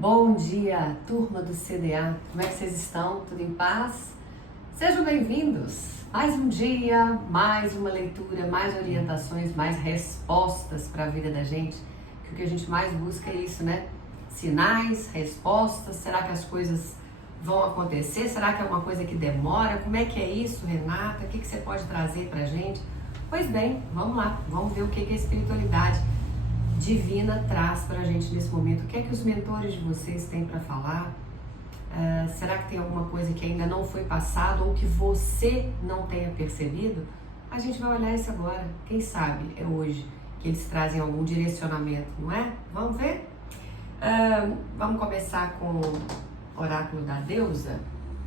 Bom dia, turma do CDA. Como é que vocês estão? Tudo em paz? Sejam bem-vindos. Mais um dia, mais uma leitura, mais orientações, mais respostas para a vida da gente. Que o que a gente mais busca é isso, né? Sinais, respostas. Será que as coisas vão acontecer? Será que é uma coisa que demora? Como é que é isso, Renata? O que você pode trazer para a gente? Pois bem, vamos lá. Vamos ver o que a espiritualidade divina traz para a gente nesse momento. O que é que os mentores de vocês têm para falar? Será que tem alguma coisa que ainda não foi passado ou que você não tenha percebido? A gente vai olhar isso agora. Quem sabe é hoje que eles trazem algum direcionamento, não é? Vamos ver? Vamos começar com o oráculo da deusa,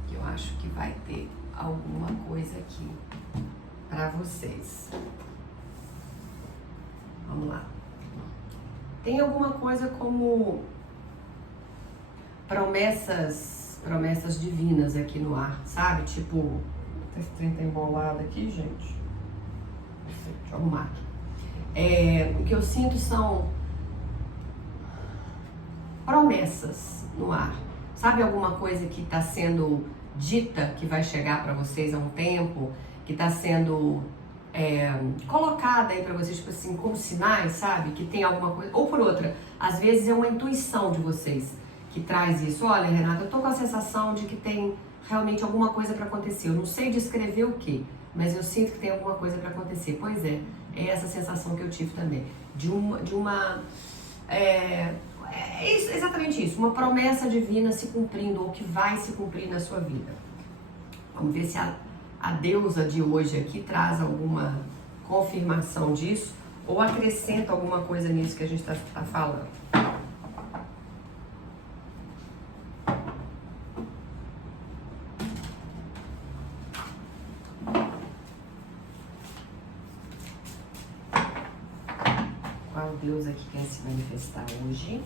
que eu acho que vai ter alguma coisa aqui para vocês. Vamos lá. Tem alguma coisa como promessas divinas aqui no ar, sabe? Tipo, esse trem tá embolado aqui, gente. Deixa eu arrumar aqui. O que eu sinto são promessas no ar. Sabe alguma coisa que está sendo dita, que vai chegar para vocês há um tempo, que está sendo colocada aí pra vocês, tipo assim, como sinais, sabe? Que tem alguma coisa, ou por outra, às vezes é uma intuição de vocês que traz isso. Olha, Renata, eu tô com a sensação de que tem realmente alguma coisa pra acontecer. Eu não sei descrever o que, mas eu sinto que tem alguma coisa pra acontecer. Pois é essa sensação que eu tive também. Isso, exatamente isso, uma promessa divina se cumprindo, ou que vai se cumprir na sua vida. Vamos ver se a deusa de hoje aqui traz alguma confirmação disso ou acrescenta alguma coisa nisso que a gente está falando. Qual deusa que quer se manifestar hoje?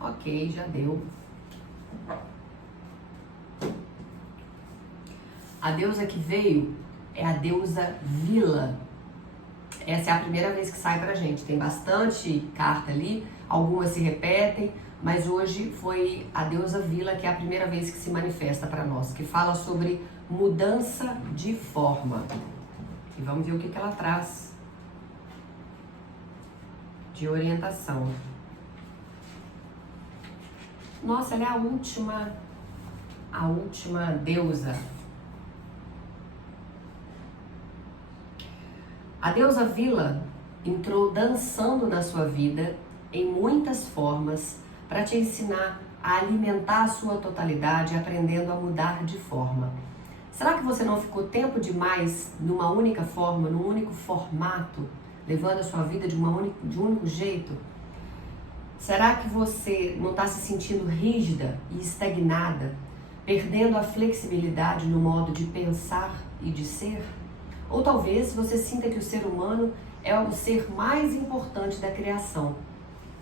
Ok, já deu. A deusa que veio é a deusa Vila. Essa é a primeira vez que sai pra gente. Tem bastante carta ali, algumas se repetem, mas hoje foi a deusa Vila que é a primeira vez que se manifesta para nós, que fala sobre mudança de forma. E vamos ver o que ela traz de orientação. Nossa, ela é a última deusa. A deusa Vila entrou dançando na sua vida em muitas formas para te ensinar a alimentar a sua totalidade, aprendendo a mudar de forma. Será que você não ficou tempo demais numa única forma, num único formato, levando a sua vida de um único jeito? Será que você não está se sentindo rígida e estagnada, perdendo a flexibilidade no modo de pensar e de ser? Ou talvez você sinta que o ser humano é o ser mais importante da criação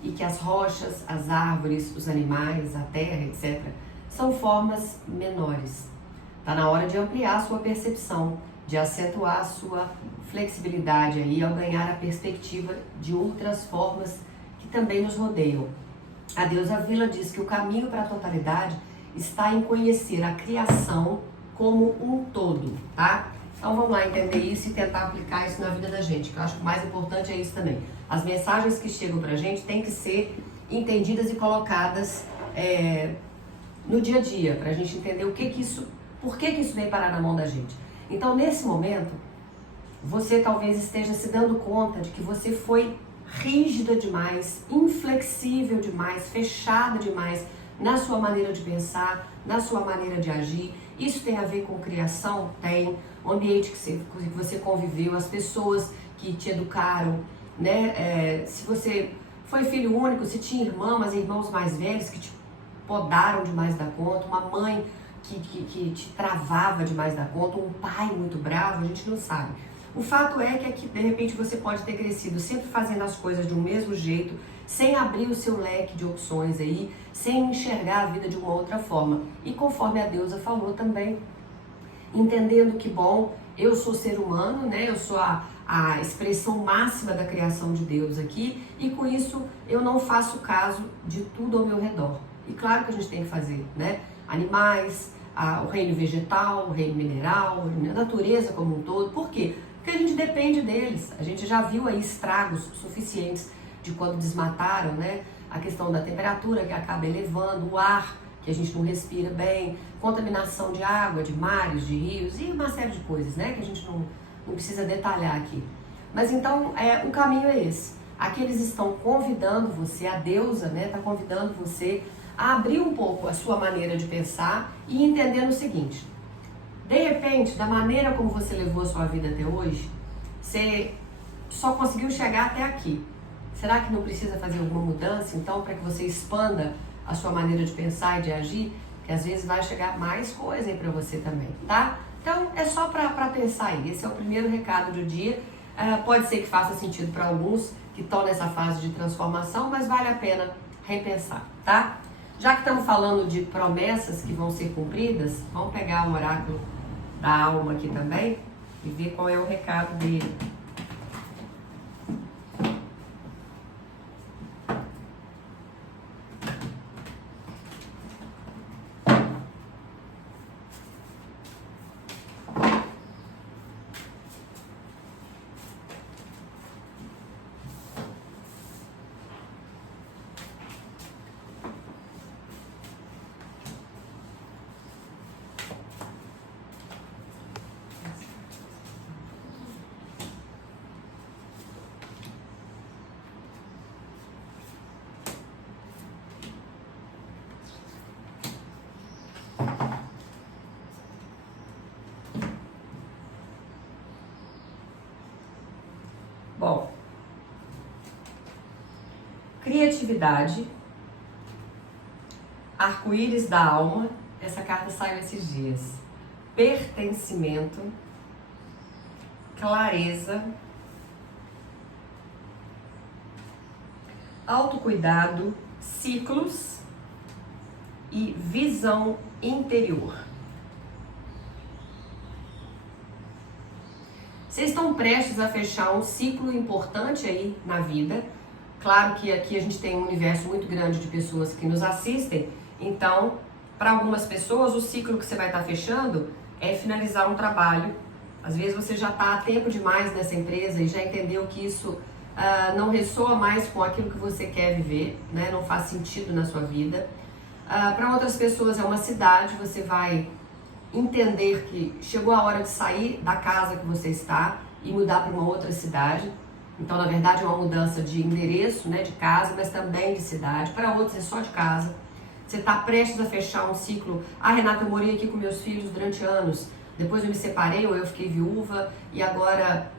e que as rochas, as árvores, os animais, a terra, etc., são formas menores. Está na hora de ampliar a sua percepção, de acentuar a sua flexibilidade aí ao ganhar a perspectiva de outras formas que também nos rodeiam. A deusa Vila diz que o caminho para a totalidade está em conhecer a criação como um todo, tá? Então vamos lá entender isso e tentar aplicar isso na vida da gente, que eu acho que o mais importante é isso também. As mensagens que chegam pra gente têm que ser entendidas e colocadas no dia a dia, pra gente entender por que isso vem parar na mão da gente. Então nesse momento, você talvez esteja se dando conta de que você foi rígida demais, inflexível demais, fechada demais na sua maneira de pensar, na sua maneira de agir. Isso tem a ver com criação? Tem. O ambiente que você conviveu, as pessoas que te educaram, né? Se você foi filho único, se tinha irmãos mais velhos que te podaram demais da conta, uma mãe que te travava demais da conta, um pai muito bravo, a gente não sabe. O fato é que aqui, de repente, você pode ter crescido sempre fazendo as coisas de um mesmo jeito, sem abrir o seu leque de opções aí, sem enxergar a vida de uma outra forma. E conforme a deusa falou também, entendendo que, bom, eu sou ser humano, né? Eu sou a a expressão máxima da criação de Deus aqui, e com isso eu não faço caso de tudo ao meu redor. E claro que a gente tem que fazer, né? Animais, o reino vegetal, o reino mineral, a natureza como um todo. Por quê? Porque a gente depende deles. A gente já viu aí estragos suficientes de quando desmataram, né? A questão da temperatura que acaba elevando, o ar que a gente não respira bem, contaminação de água, de mares, de rios e uma série de coisas, né? Que a gente não precisa detalhar aqui. Mas então, o caminho é esse. Aqui eles estão convidando você, a deusa, né? Está convidando você a abrir um pouco a sua maneira de pensar e entendendo o seguinte. De repente, da maneira como você levou a sua vida até hoje, você só conseguiu chegar até aqui. Será que não precisa fazer alguma mudança, então, para que você expanda a sua maneira de pensar e de agir? Que às vezes vai chegar mais coisa aí para você também, tá? Então, é só para pensar aí. Esse é o primeiro recado do dia. Pode ser que faça sentido para alguns que estão nessa fase de transformação, mas vale a pena repensar, tá? Já que estamos falando de promessas que vão ser cumpridas, vamos pegar um oráculo da alma aqui também e ver qual é o recado dele. Bom, criatividade, arco-íris da alma, essa carta saiu esses dias, pertencimento, clareza, autocuidado, ciclos e visão interior. Vocês estão prestes a fechar um ciclo importante aí na vida. Claro que aqui a gente tem um universo muito grande de pessoas que nos assistem. Então, para algumas pessoas, o ciclo que você vai estar fechando é finalizar um trabalho. Às vezes você já está há tempo demais nessa empresa e já entendeu que isso não ressoa mais com aquilo que você quer viver, né? Não faz sentido na sua vida. Para outras pessoas é uma cidade, você vai entender que chegou a hora de sair da casa que você está e mudar para uma outra cidade. Então, na verdade, é uma mudança de endereço, né, de casa, mas também de cidade. Para outros é só de casa. Você está prestes a fechar um ciclo. Renata, eu morei aqui com meus filhos durante anos. Depois eu me separei, ou eu fiquei viúva, e agora,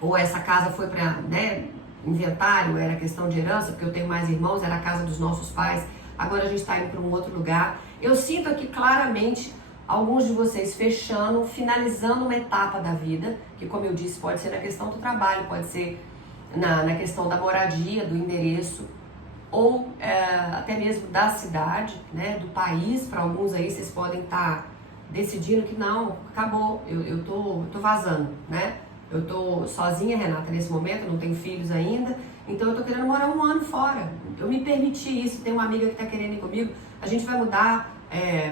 ou essa casa foi para, né, inventário, era questão de herança, porque eu tenho mais irmãos, era a casa dos nossos pais. Agora a gente está indo para um outro lugar. Eu sinto aqui claramente alguns de vocês fechando, finalizando uma etapa da vida, que, como eu disse, pode ser na questão do trabalho, pode ser na questão da moradia, do endereço, ou até mesmo da cidade, né, do país. Para alguns aí vocês podem estar decidindo que não, acabou, eu tô vazando, né? Eu tô sozinha, Renata, nesse momento, não tenho filhos ainda, então eu tô querendo morar um ano fora. Eu me permiti isso, tem uma amiga que tá querendo ir comigo, a gente vai mudar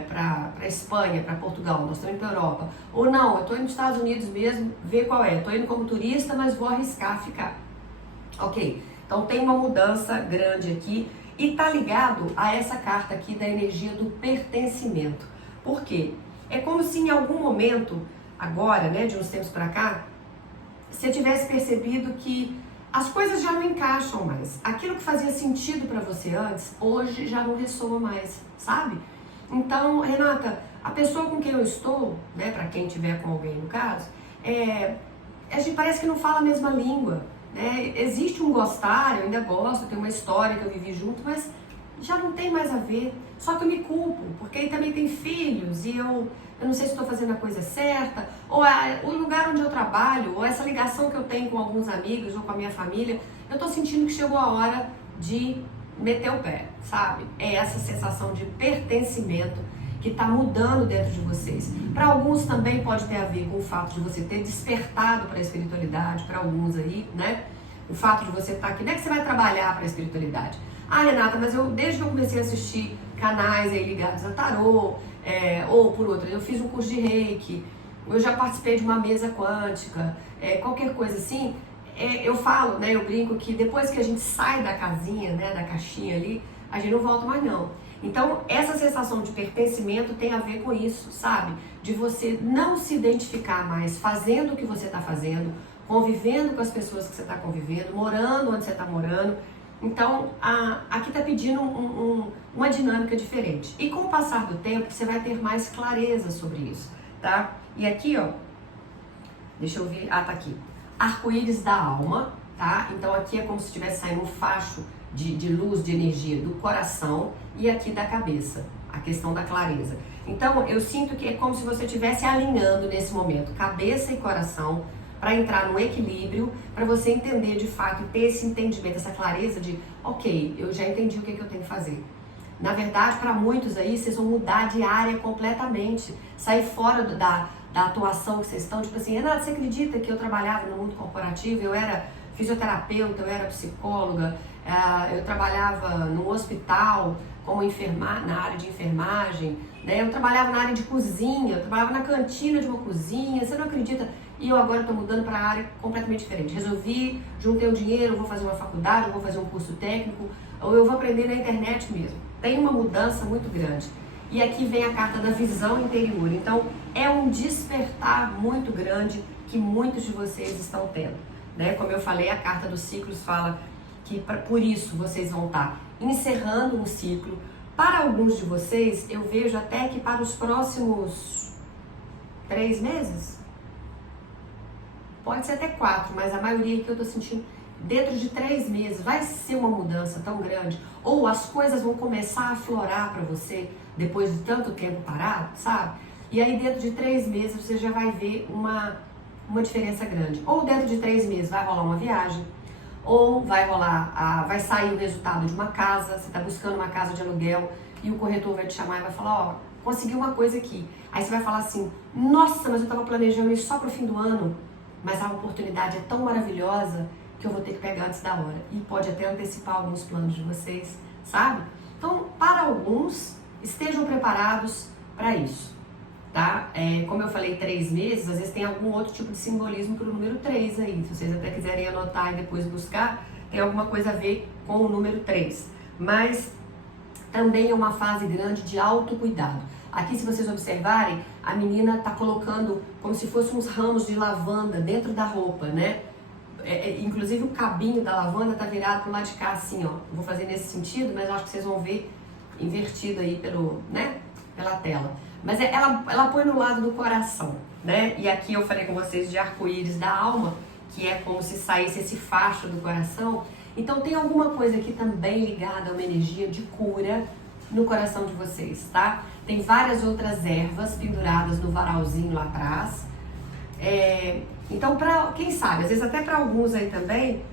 para Espanha, para Portugal, nós estamos indo para Europa. Ou não, eu estou indo nos Estados Unidos mesmo, ver qual é. Estou indo como turista, mas vou arriscar ficar. Ok, então tem uma mudança grande aqui e tá ligado a essa carta aqui da energia do pertencimento. Por quê? É como se em algum momento, agora, né, de uns tempos para cá, você tivesse percebido que as coisas já não encaixam mais. Aquilo que fazia sentido para você antes, hoje já não ressoa mais, sabe? Então, Renata, a pessoa com quem eu estou, né, para quem tiver com alguém no caso, a gente parece que não fala a mesma língua, né? Existe um gostar, eu ainda gosto, tem uma história que eu vivi junto, mas já não tem mais a ver. Só que eu me culpo, porque ele também tem filhos e eu não sei se estou fazendo a coisa certa, ou o lugar onde eu trabalho, ou essa ligação que eu tenho com alguns amigos ou com a minha família, eu estou sentindo que chegou a hora de meter o pé, sabe? É essa sensação de pertencimento que está mudando dentro de vocês. Para alguns também pode ter a ver com o fato de você ter despertado para a espiritualidade, para alguns aí, né? O fato de você estar aqui, não é que você vai trabalhar para a espiritualidade. Ah, Renata, mas desde que eu comecei a assistir canais aí ligados a tarô, ou por outra, eu fiz um curso de Reiki, eu já participei de uma mesa quântica, qualquer coisa assim, eu falo, né, eu brinco que depois que a gente sai da casinha, né, da caixinha ali, a gente não volta mais não. Então, essa sensação de pertencimento tem a ver com isso, sabe? De você não se identificar mais fazendo o que você está fazendo, convivendo com as pessoas que você está convivendo, morando onde você está morando. Então, aqui está pedindo uma dinâmica diferente. E com o passar do tempo, você vai ter mais clareza sobre isso, tá? E aqui, ó, deixa eu ver, tá aqui. Arco-íris da alma, tá? Então, aqui é como se estivesse saindo um facho de luz, de energia do coração e aqui da cabeça, a questão da clareza. Então, eu sinto que é como se você estivesse alinhando nesse momento cabeça e coração para entrar no equilíbrio, para você entender de fato e ter esse entendimento, essa clareza de, ok, eu já entendi o que eu tenho que fazer. Na verdade, para muitos aí, vocês vão mudar de área completamente, sair fora da atuação que vocês estão, tipo assim, Renata, você acredita que eu trabalhava no mundo corporativo, eu era fisioterapeuta, eu era psicóloga, eu trabalhava no hospital como na área de enfermagem, né? Eu trabalhava na área de cozinha, eu trabalhava na cantina de uma cozinha, você não acredita? E eu agora estou mudando para a área completamente diferente. Resolvi, juntei o dinheiro, eu vou fazer uma faculdade, eu vou fazer um curso técnico, ou eu vou aprender na internet mesmo. Tem uma mudança muito grande. E aqui vem a carta da visão interior. Então, é um despertar muito grande que muitos de vocês estão tendo, né? Como eu falei, a carta dos ciclos fala que por isso vocês vão estar encerrando um ciclo. Para alguns de vocês, eu vejo até que para os próximos 3 meses, pode ser até 4, mas a maioria que eu tô sentindo, dentro de 3 meses, vai ser uma mudança tão grande, ou as coisas vão começar a aflorar para você, depois de tanto tempo parado, sabe? E aí dentro de 3 meses você já vai ver uma diferença grande. Ou dentro de 3 meses vai rolar uma viagem, ou vai vai sair o resultado de uma casa, você está buscando uma casa de aluguel e o corretor vai te chamar e vai falar, ó, consegui uma coisa aqui. Aí você vai falar assim, nossa, mas eu estava planejando isso só para o fim do ano, mas a oportunidade é tão maravilhosa que eu vou ter que pegar antes da hora. E pode até antecipar alguns planos de vocês, sabe? Então, para alguns, estejam preparados para isso, tá? Como eu falei, 3 meses, às vezes tem algum outro tipo de simbolismo para o número 3 aí. Se vocês até quiserem anotar e depois buscar, tem alguma coisa a ver com o número 3. Mas também é uma fase grande de autocuidado. Aqui, se vocês observarem, a menina tá colocando como se fossem uns ramos de lavanda dentro da roupa, né? Inclusive o cabinho da lavanda tá virado pro lado de cá, assim, ó. Eu vou fazer nesse sentido, mas eu acho que vocês vão ver invertido aí pela tela. Mas ela põe no lado do coração, né? E aqui eu falei com vocês de arco-íris da alma, que é como se saísse esse facho do coração. Então tem alguma coisa aqui também ligada a uma energia de cura no coração de vocês, tá? Tem várias outras ervas penduradas no varalzinho lá atrás. Então, quem sabe, às vezes até para alguns aí também,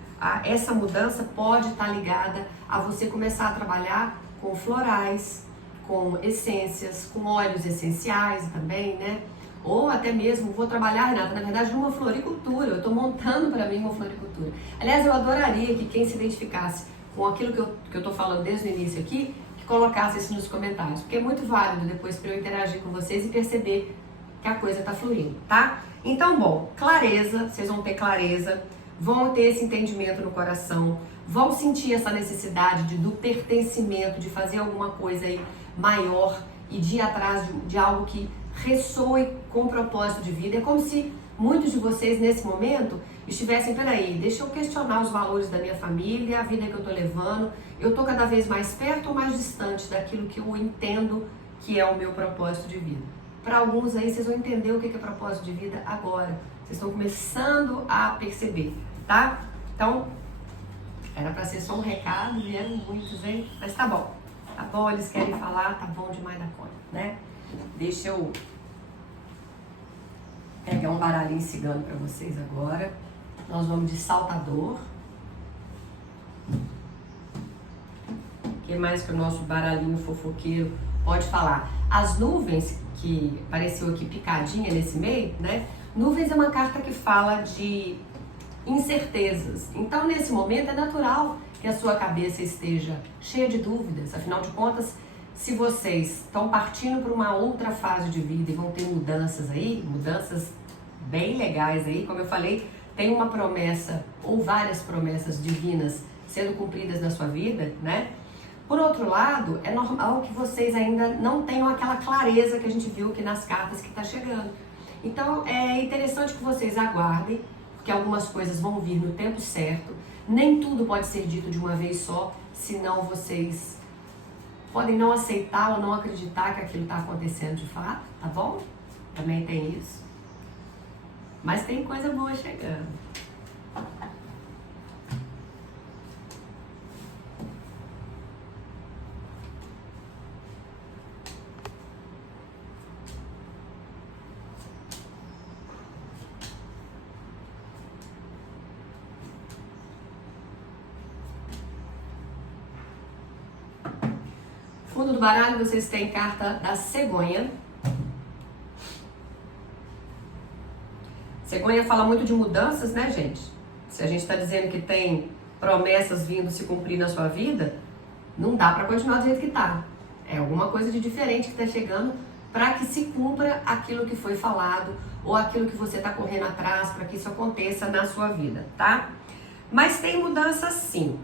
essa mudança pode estar ligada a você começar a trabalhar com florais, com essências, com óleos essenciais também, né? Ou até mesmo, vou trabalhar, Renata, na verdade, numa floricultura. Eu estou montando para mim uma floricultura. Aliás, eu adoraria que quem se identificasse com aquilo que eu estou falando desde o início aqui, que colocasse isso nos comentários, porque é muito válido depois para eu interagir com vocês e perceber que a coisa está fluindo, tá? Então, bom, clareza, vocês vão ter clareza, vão ter esse entendimento no coração, vão sentir essa necessidade do pertencimento, de fazer alguma coisa aí maior e de ir atrás de algo que ressoe com o propósito de vida. É como se muitos de vocês nesse momento estivessem, peraí, deixa eu questionar os valores da minha família, a vida que eu tô levando, eu tô cada vez mais perto ou mais distante daquilo que eu entendo que é o meu propósito de vida. Para alguns aí, vocês vão entender o que é propósito de vida agora. Vocês estão começando a perceber, tá? Então, era para ser só um recado, vieram muitos, hein? Mas tá bom, eles querem falar, tá bom demais da conta, né? Deixa eu pegar um baralhinho cigano para vocês agora. Nós vamos de saltador. O que mais que o nosso baralhinho fofoqueiro pode falar. As nuvens, que apareceu aqui picadinha nesse meio, né? Nuvens é uma carta que fala de incertezas. Então, nesse momento, é natural que a sua cabeça esteja cheia de dúvidas. Afinal de contas, se vocês estão partindo para uma outra fase de vida e vão ter mudanças aí, mudanças bem legais aí, como eu falei, tem uma promessa ou várias promessas divinas sendo cumpridas na sua vida, né? Por outro lado, é normal que vocês ainda não tenham aquela clareza que a gente viu aqui nas cartas que está chegando. Então, é interessante que vocês aguardem, porque algumas coisas vão vir no tempo certo. Nem tudo pode ser dito de uma vez só, senão vocês podem não aceitar ou não acreditar que aquilo está acontecendo de fato, tá bom? Também tem isso. Mas tem coisa boa chegando. Fundo do baralho, vocês têm carta da cegonha. Cegonha fala muito de mudanças, né, gente? Se a gente está dizendo que tem promessas vindo se cumprir na sua vida, não dá para continuar do jeito que tá. É alguma coisa de diferente que está chegando para que se cumpra aquilo que foi falado ou aquilo que você está correndo atrás para que isso aconteça na sua vida, tá? Mas tem mudanças sim.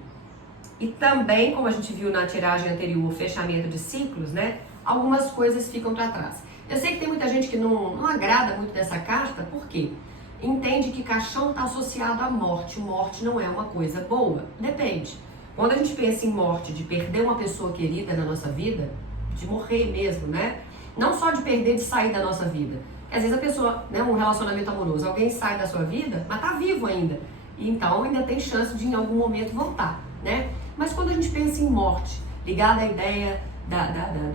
E também, como a gente viu na tiragem anterior, o fechamento de ciclos, né? Algumas coisas ficam para trás. Eu sei que tem muita gente que não agrada muito dessa carta, por quê? Entende que caixão está associado à morte. Morte não é uma coisa boa. Depende. Quando a gente pensa em morte, de perder uma pessoa querida na nossa vida, de morrer mesmo, né? Não só de perder, de sair da nossa vida. Às vezes a pessoa, né, um relacionamento amoroso, alguém sai da sua vida, mas tá vivo ainda. E então ainda tem chance de em algum momento voltar, né? Mas quando a gente pensa em morte, ligada à ideia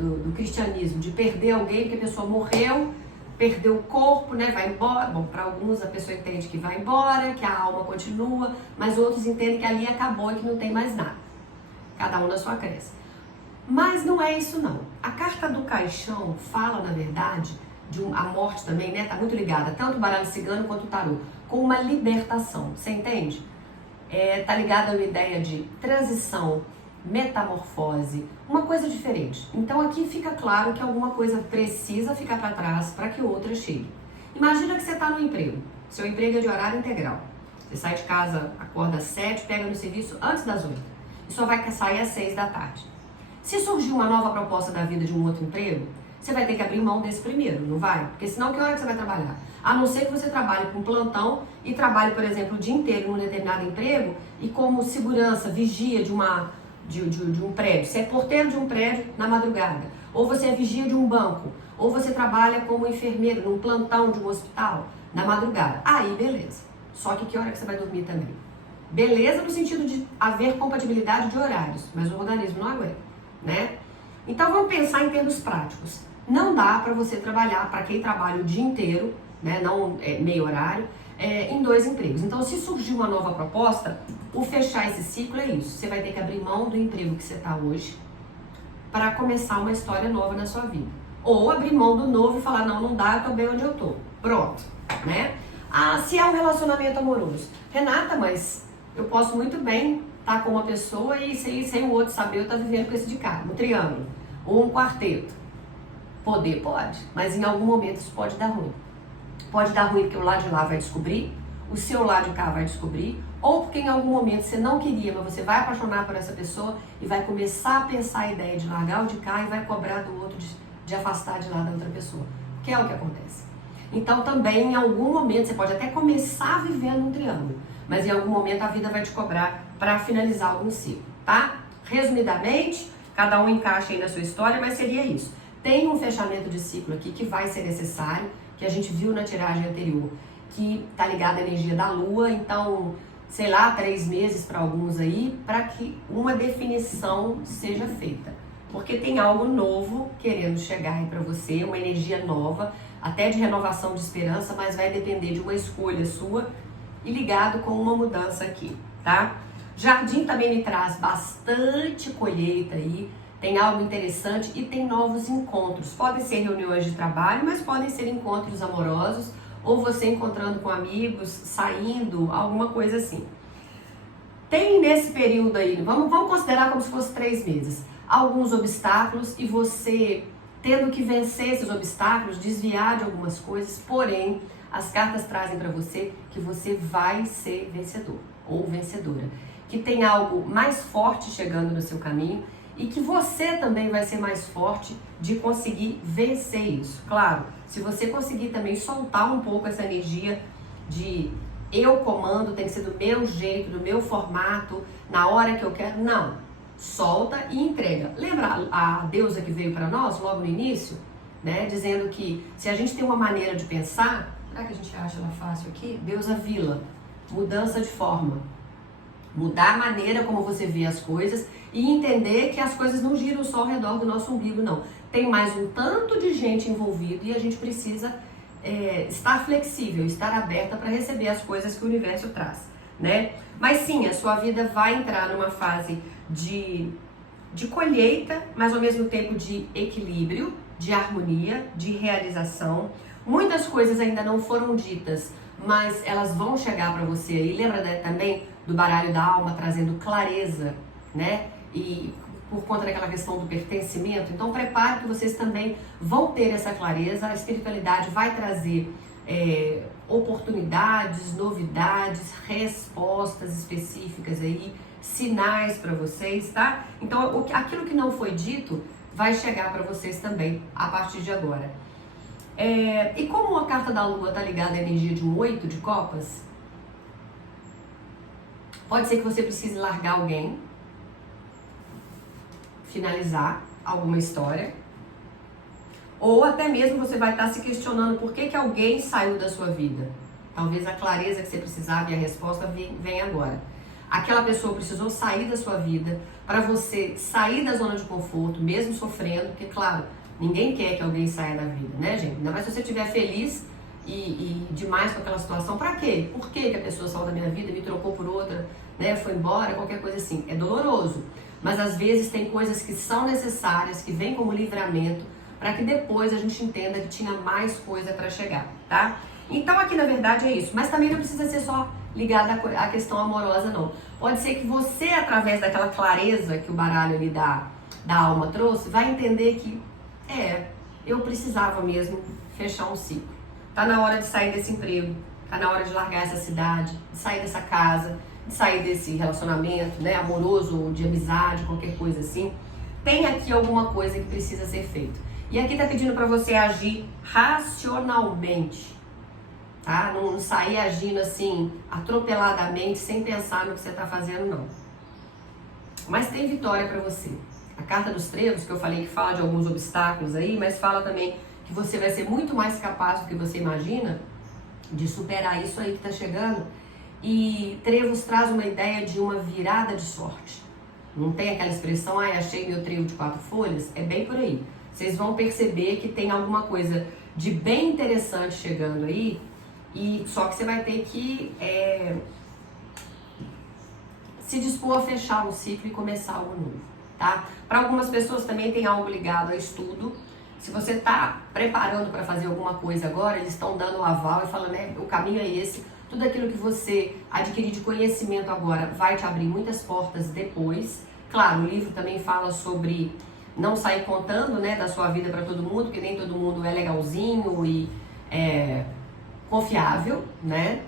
do cristianismo, de perder alguém porque a pessoa morreu, perdeu o corpo, né, vai embora. Bom, para alguns a pessoa entende que vai embora, que a alma continua, mas outros entendem que ali acabou e que não tem mais nada. Cada um na sua crença. Mas não é isso não. A carta do caixão fala, na verdade, a morte também, né, tá muito ligada, tanto o baralho cigano quanto o tarô, com uma libertação. Você entende? Tá ligada a uma ideia de transição, metamorfose, uma coisa diferente. Então aqui fica claro que alguma coisa precisa ficar para trás para que outra chegue. Imagina que você está no emprego, seu emprego é de horário integral. Você sai de casa, acorda às 7, pega no serviço antes das 8 e só vai sair às 6 da tarde. Se surgir uma nova proposta da vida de um outro emprego, você vai ter que abrir mão desse primeiro, não vai? Porque senão que hora que você vai trabalhar? A não ser que você trabalhe com plantão e trabalhe, por exemplo, o dia inteiro num determinado emprego e como segurança, vigia de um prédio. Você é porteiro de um prédio na madrugada, ou você é vigia de um banco, ou você trabalha como enfermeiro num plantão de um hospital na madrugada. Aí, beleza. Só que hora que você vai dormir também? Beleza no sentido de haver compatibilidade de horários, mas o organismo não aguenta, né? Então vamos pensar em termos práticos. Não dá para você trabalhar, para quem trabalha o dia inteiro, né, não meio horário, em 2 empregos. Então, se surgir uma nova proposta, o fechar esse ciclo é isso. Você vai ter que abrir mão do emprego que você está hoje para começar uma história nova na sua vida. Ou abrir mão do novo e falar, não dá, eu tô bem onde eu tô. Pronto, né? Se é um relacionamento amoroso. Renata, mas eu posso muito bem estar com uma pessoa e sem o outro saber eu estar vivendo com esse de cá, um triângulo ou um quarteto. Poder pode, mas em algum momento isso pode dar ruim. Pode dar ruim porque o lado de lá vai descobrir, o seu lado de cá vai descobrir, ou porque em algum momento você não queria, mas você vai apaixonar por essa pessoa e vai começar a pensar a ideia de largar o de cá e vai cobrar do outro de afastar de lá da outra pessoa, que é o que acontece. Então também em algum momento, você pode até começar vivendo um triângulo, mas em algum momento a vida vai te cobrar para finalizar algum ciclo, tá? Resumidamente, cada um encaixa aí na sua história, mas seria isso. Tem um fechamento de ciclo aqui que vai ser necessário, que a gente viu na tiragem anterior, que tá ligado à energia da lua, então, sei lá, 3 meses para alguns aí, para que uma definição seja feita. Porque tem algo novo querendo chegar aí para você, uma energia nova, até de renovação de esperança, mas vai depender de uma escolha sua e ligado com uma mudança aqui, tá? Jardim também me traz bastante colheita aí, tem algo interessante e tem novos encontros. Podem ser reuniões de trabalho, mas podem ser encontros amorosos, ou você encontrando com amigos, saindo, alguma coisa assim. Tem nesse período aí, vamos considerar como se fosse 3 meses, alguns obstáculos e você tendo que vencer esses obstáculos, desviar de algumas coisas, porém, as cartas trazem para você que você vai ser vencedor ou vencedora, que tem algo mais forte chegando no seu caminho e que você também vai ser mais forte de conseguir vencer isso. Claro, se você conseguir também soltar um pouco essa energia de eu comando, tem que ser do meu jeito, do meu formato, na hora que eu quero, não. Solta e entrega. Lembra a deusa que veio para nós logo no início, né? Dizendo que se a gente tem uma maneira de pensar, será que a gente acha ela fácil aqui? Deusa Vila, mudança de forma. Mudar a maneira como você vê as coisas e entender que as coisas não giram só ao redor do nosso umbigo, não. Tem mais um tanto de gente envolvida e a gente precisa estar flexível, estar aberta para receber as coisas que o universo traz, né? Mas sim, a sua vida vai entrar numa fase de colheita, mas ao mesmo tempo de equilíbrio, de harmonia, de realização. Muitas coisas ainda não foram ditas, mas elas vão chegar para você. E lembra, né, também do baralho da alma trazendo clareza, né? E por conta daquela questão do pertencimento. Então prepare que vocês também vão ter essa clareza. A espiritualidade vai trazer oportunidades, novidades, respostas específicas aí, sinais para vocês, tá? Então aquilo que não foi dito vai chegar para vocês também a partir de agora. E como a carta da Lua está ligada à energia de um 8 de copas, pode ser que você precise largar alguém, finalizar alguma história, ou até mesmo você vai estar se questionando por que alguém saiu da sua vida. Talvez a clareza que você precisava e a resposta vem agora. Aquela pessoa precisou sair da sua vida para você sair da zona de conforto, mesmo sofrendo, porque, claro, ninguém quer que alguém saia da vida, né, gente? Ainda mais se você estiver feliz e demais com aquela situação. Pra quê? Por que a pessoa saiu da minha vida, me trocou por outra, né, foi embora, qualquer coisa assim? É doloroso. Mas às vezes tem coisas que são necessárias, que vêm como livramento, para que depois a gente entenda que tinha mais coisa para chegar, tá? Então aqui na verdade é isso, mas também não precisa ser só ligado à questão amorosa, não. Pode ser que você, através daquela clareza que o baralho ali da alma trouxe, vai entender que eu precisava mesmo fechar um ciclo. Tá na hora de sair desse emprego, tá na hora de largar essa cidade, de sair dessa casa, de sair desse relacionamento, né, amoroso ou de amizade, qualquer coisa assim. Tem aqui alguma coisa que precisa ser feita. E aqui tá pedindo para você agir racionalmente, tá? Não sair agindo assim, atropeladamente, sem pensar no que você tá fazendo, não. Mas tem vitória para você. A carta dos trevos, que eu falei que fala de alguns obstáculos aí, mas fala também que você vai ser muito mais capaz do que você imagina de superar isso aí que tá chegando. E trevos traz uma ideia de uma virada de sorte. Não tem aquela expressão, achei meu trevo de 4 folhas? É bem por aí. Vocês vão perceber que tem alguma coisa de bem interessante chegando aí, e só que você vai ter que se dispor a fechar um ciclo e começar algo novo, tá? Para algumas pessoas também tem algo ligado a estudo. Se você está preparando para fazer alguma coisa agora, eles estão dando o aval e falando, o caminho é esse. Tudo aquilo que você adquirir de conhecimento agora vai te abrir muitas portas depois. Claro, o livro também fala sobre não sair contando, né, da sua vida para todo mundo, porque nem todo mundo é legalzinho e confiável, né?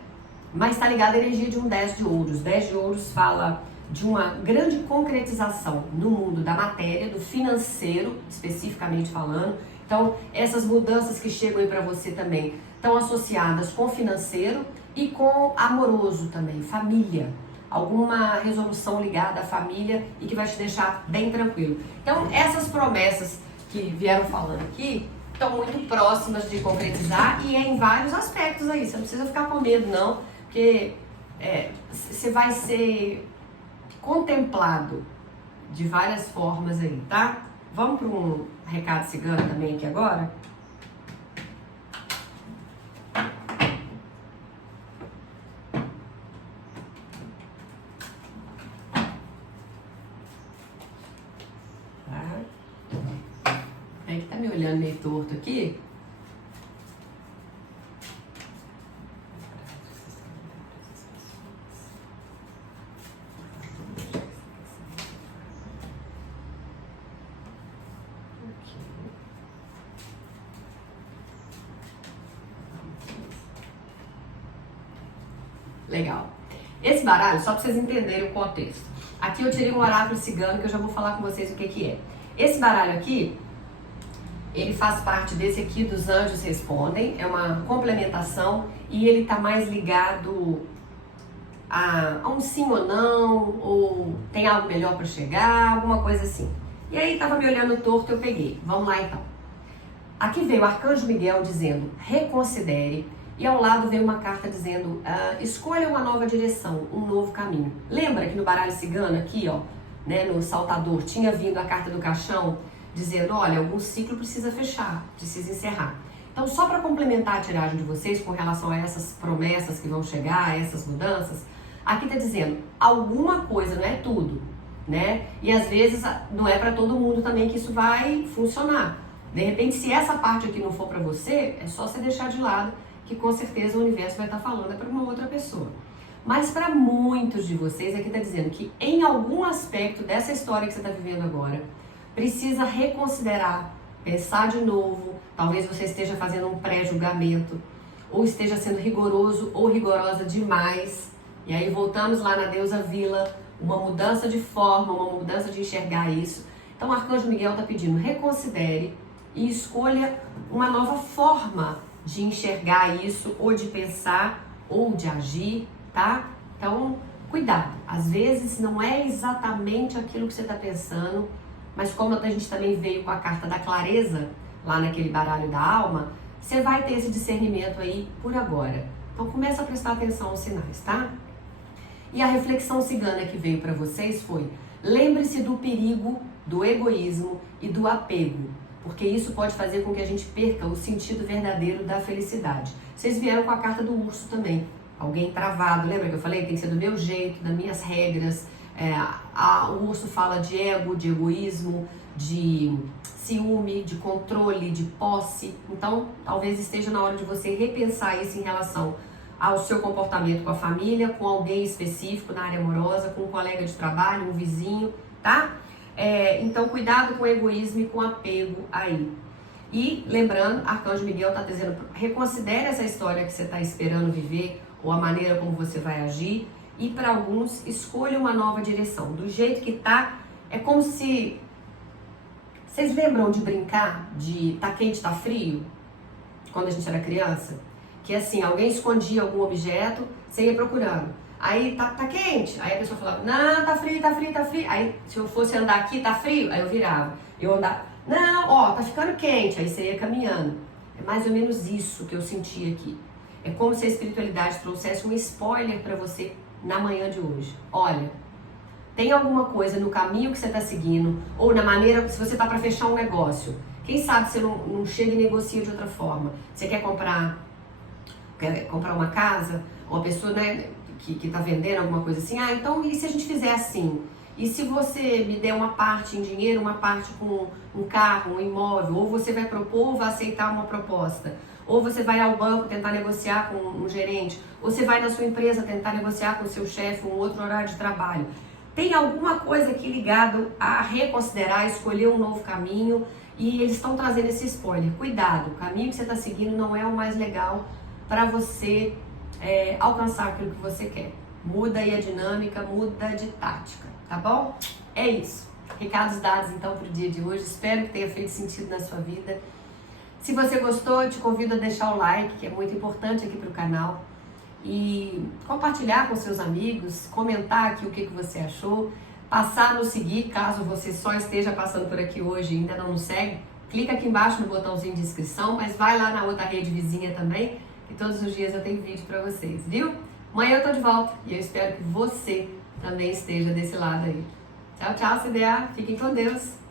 Mas está ligado à energia de um 10 de ouros. 10 de ouros fala de uma grande concretização no mundo da matéria, do financeiro, especificamente falando. Então, essas mudanças que chegam aí para você também estão associadas com o financeiro e com amoroso também, família. Alguma resolução ligada à família e que vai te deixar bem tranquilo. Então, essas promessas que vieram falando aqui estão muito próximas de concretizar e em vários aspectos aí. Você não precisa ficar com medo, não, porque você vai ser contemplado de várias formas aí, tá? Vamos para um recado cigano também aqui agora? Tá? É que tá me olhando meio torto aqui. Legal. Esse baralho, só para vocês entenderem o contexto. Aqui eu tirei um oráculo cigano que eu já vou falar com vocês o que é. Esse baralho aqui, ele faz parte desse aqui dos Anjos Respondem, é uma complementação e ele tá mais ligado a um sim ou não, ou tem algo melhor para chegar, alguma coisa assim. E aí tava me olhando torto, eu peguei. Vamos lá então. Aqui veio o Arcanjo Miguel dizendo, reconsidere. E ao lado veio uma carta dizendo, escolha uma nova direção, um novo caminho. Lembra que no baralho cigano aqui, ó, né, no saltador, tinha vindo a carta do caixão dizendo, olha, algum ciclo precisa fechar, precisa encerrar. Então, só para complementar a tiragem de vocês com relação a essas promessas que vão chegar, a essas mudanças, aqui tá dizendo, alguma coisa, não é tudo, né? E às vezes não é para todo mundo também que isso vai funcionar. De repente, se essa parte aqui não for para você, é só você deixar de lado, que com certeza o universo vai estar falando é para uma outra pessoa. Mas para muitos de vocês, aqui está dizendo que em algum aspecto dessa história que você está vivendo agora, precisa reconsiderar, pensar de novo, talvez você esteja fazendo um pré-julgamento, ou esteja sendo rigoroso ou rigorosa demais. E aí voltamos lá na deusa Vila, uma mudança de forma, uma mudança de enxergar isso. Então o Arcanjo Miguel está pedindo, reconsidere e escolha uma nova forma de enxergar isso, ou de pensar, ou de agir, tá? Então, cuidado. Às vezes não é exatamente aquilo que você está pensando, mas como a gente também veio com a carta da clareza, lá naquele baralho da alma, você vai ter esse discernimento aí por agora. Então, começa a prestar atenção aos sinais, tá? E a reflexão cigana que veio para vocês foi, lembre-se do perigo, do egoísmo e do apego, porque isso pode fazer com que a gente perca o sentido verdadeiro da felicidade. Vocês vieram com a carta do urso também, alguém travado, lembra que eu falei? Tem que ser do meu jeito, das minhas regras. O urso fala de ego, de egoísmo, de ciúme, de controle, de posse. Então, talvez esteja na hora de você repensar isso em relação ao seu comportamento com a família, com alguém específico na área amorosa, com um colega de trabalho, um vizinho, tá? Então, cuidado com o egoísmo e com o apego aí. E lembrando, Arcanjo Miguel está dizendo, reconsidere essa história que você está esperando viver, ou a maneira como você vai agir, e para alguns, escolha uma nova direção. Do jeito que tá, é como se... Vocês lembram de brincar de tá quente, tá frio? Quando a gente era criança? Que assim, alguém escondia algum objeto, você ia procurando. Aí tá quente, aí a pessoa falava, não, tá frio, tá frio, tá frio. Aí se eu fosse andar aqui, tá frio, aí eu virava. Eu andava, não, ó, tá ficando quente, aí você ia caminhando. É mais ou menos isso que eu senti aqui. É como se a espiritualidade trouxesse um spoiler para você na manhã de hoje. Olha, tem alguma coisa no caminho que você tá seguindo, ou na maneira, se você tá para fechar um negócio. Quem sabe você não chega e negocia de outra forma. Você quer comprar uma casa, uma pessoa, né, que tá vendendo alguma coisa assim, então e se a gente fizer assim? E se você me der uma parte em dinheiro, uma parte com um carro, um imóvel, ou você vai propor ou vai aceitar uma proposta, ou você vai ao banco tentar negociar com um gerente, ou você vai na sua empresa tentar negociar com o seu chefe um outro horário de trabalho. Tem alguma coisa aqui ligado a reconsiderar, escolher um novo caminho, e eles estão trazendo esse spoiler. Cuidado, o caminho que você está seguindo não é o mais legal para você alcançar aquilo que você quer. Muda aí a dinâmica, muda de tática, tá bom? É isso. Recados dados então para o dia de hoje. Espero que tenha feito sentido na sua vida. Se você gostou, eu te convido a deixar o like, que é muito importante aqui para o canal. E compartilhar com seus amigos, comentar aqui o que você achou. Passar a nos seguir, caso você só esteja passando por aqui hoje e ainda não nos segue. Clica aqui embaixo no botãozinho de inscrição, mas vai lá na outra rede vizinha também, que todos os dias eu tenho vídeo para vocês, viu? Amanhã eu tô de volta e eu espero que você também esteja desse lado aí. Tchau, tchau, CDA. Fiquem com Deus.